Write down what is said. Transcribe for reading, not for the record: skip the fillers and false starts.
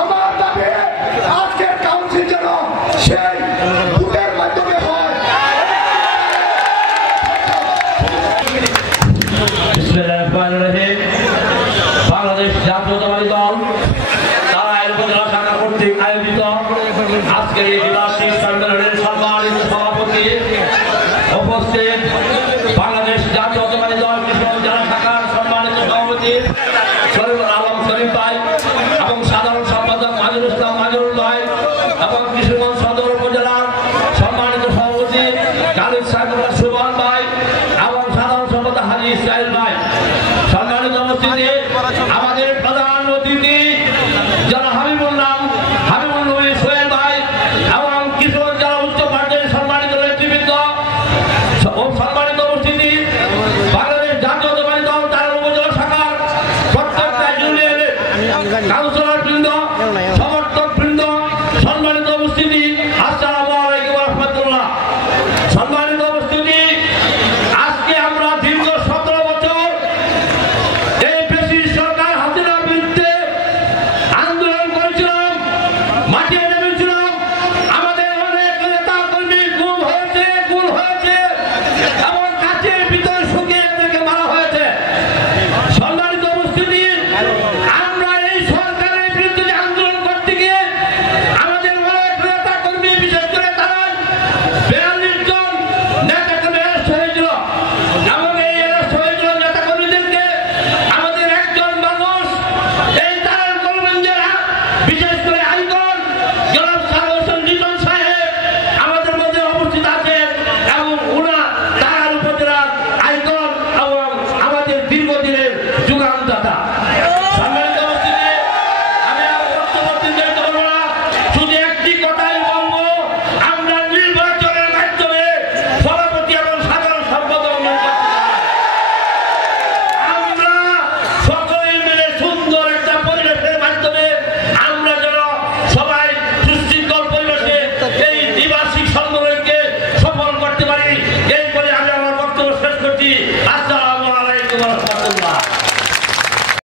আমার দাবি আজকের কাউন্সিল যেন সেই ভোটের মাধ্যমে হয়। বাংলাদেশ জাতীয়তাবাদী দল তারা উপজেলা শাখা কর্তৃক আয়োজিত আজকের এই দ্বিবার্ষিক সম্মেলনের সম্মানিত সভাপতি উপস্থিত বাংলাদেশ জাতীয়তাবাদী দল কিশোরগঞ্জ জেলা শাখার সম্মানিত সভাপতি শরীফুল আলম শরীফ ভাই এবং সাধারণ সম্পাদক মাজুল ইসলাম মাজুল ভাই এবং কিশোরগঞ্জ সদর উপজেলার সম্মানিত সভাপতি খালিদ সাহেবুল্লাহ সুবহান ভাই এবং সাধারণ সম্পাদক হাজী ইসমাইল ভাই। সম্মানিত উপস্থিতি, আমাদের